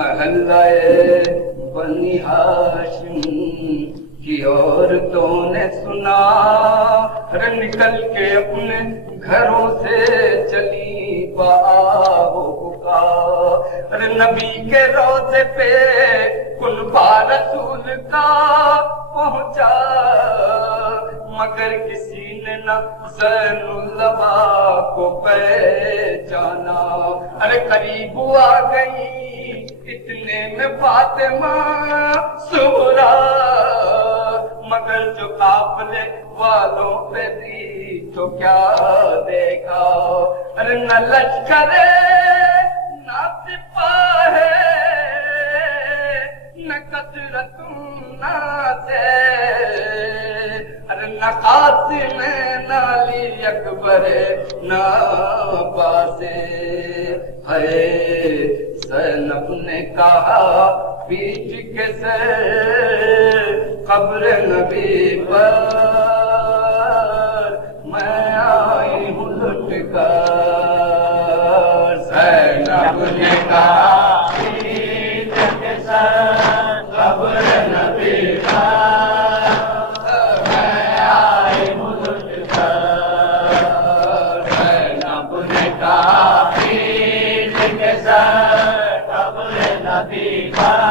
महल्लाए बनी हाशिम की औरतों ने सुना, अरे निकल के अपने घरों से चली बाहो का, अरे नबी के रोज़े पे कुल्बा रसूल का पहुंचा, मगर किसी ने न ज़ैनुल्लबा को पहचाना। अरे करीब आ गई इतने में फातिमा सुहरा, मगर जो काफले वालों पे थी तो क्या देखा, अरे न लश्करे न सिपाही न कसरतुन नासे, अरे न कासिम न अली अकबर न अब्बासे। है ज़ैनब ने कहा पीठ के से कब्र नबी पर मैं आई हूँ लुट कर। ज़ैनब ने कहा पीठ के से कब्र नबी पर मैं आई हूँ लुट कर। ज़ैनब ने कहा पीठ के से कब्र नबी पर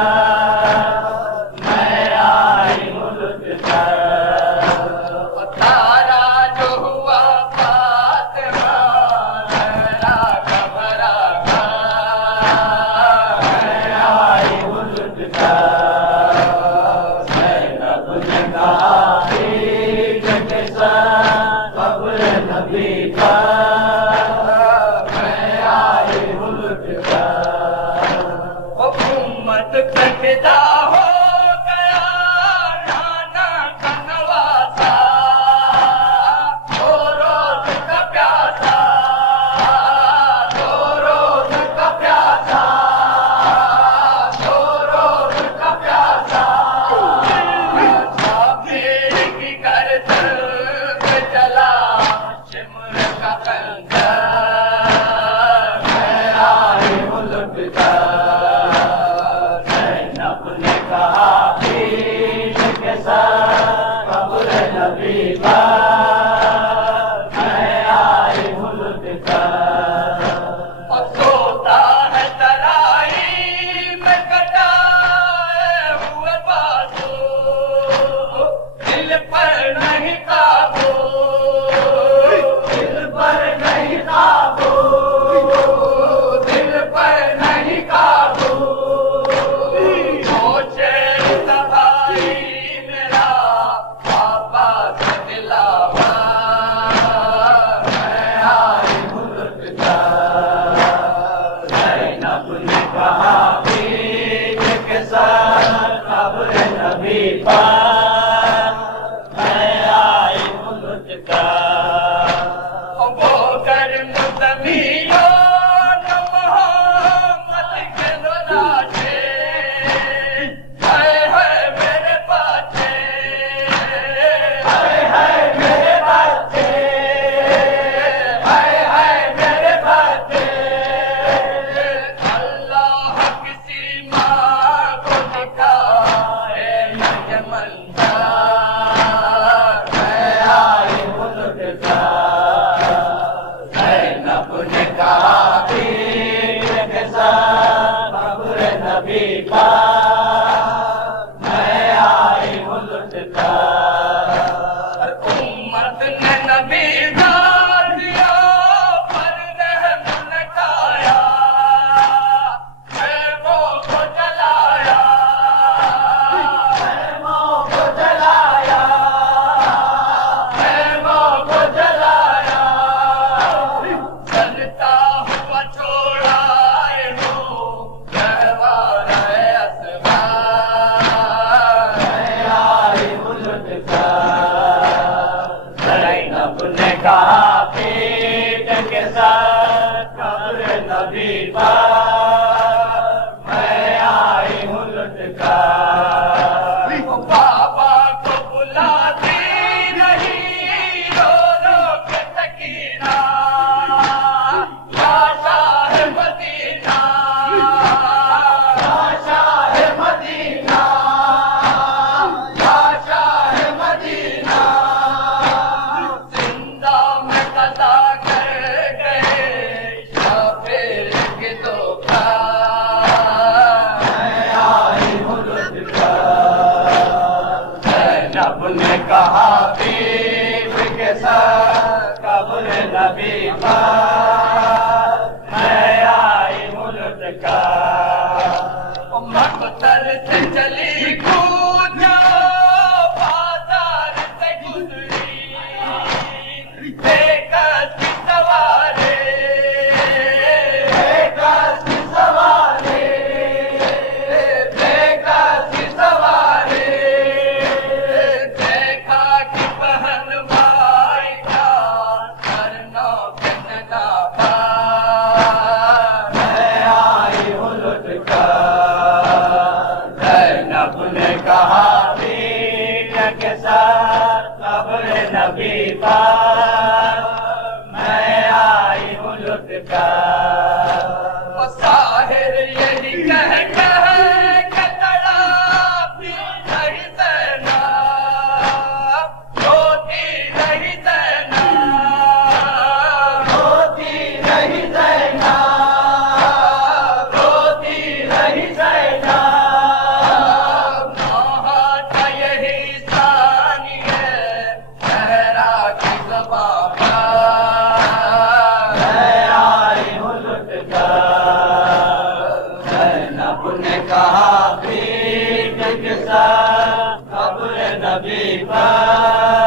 लुटका। मकतल से चली कूदा बाजार से गुजरी बेकस सवारे बेकस सवारे बेकस सवारे देखा कि बहन भाई का करना कहना था मैं आई हूँ लुटका। जैनब ने कहा बेटा के साथ कब्र नबी पर मैं आई हूँ लुटका। साहिर यही कह के तड़ापी नहीं देना रोती नहीं देना रोती नहीं देना रोती नहीं देना। महाटा यही सानी है सहरा की ज़बान मैं आई हूँ लुटका। जैनब ने कहा बेटे के साथ कब्र नबी पर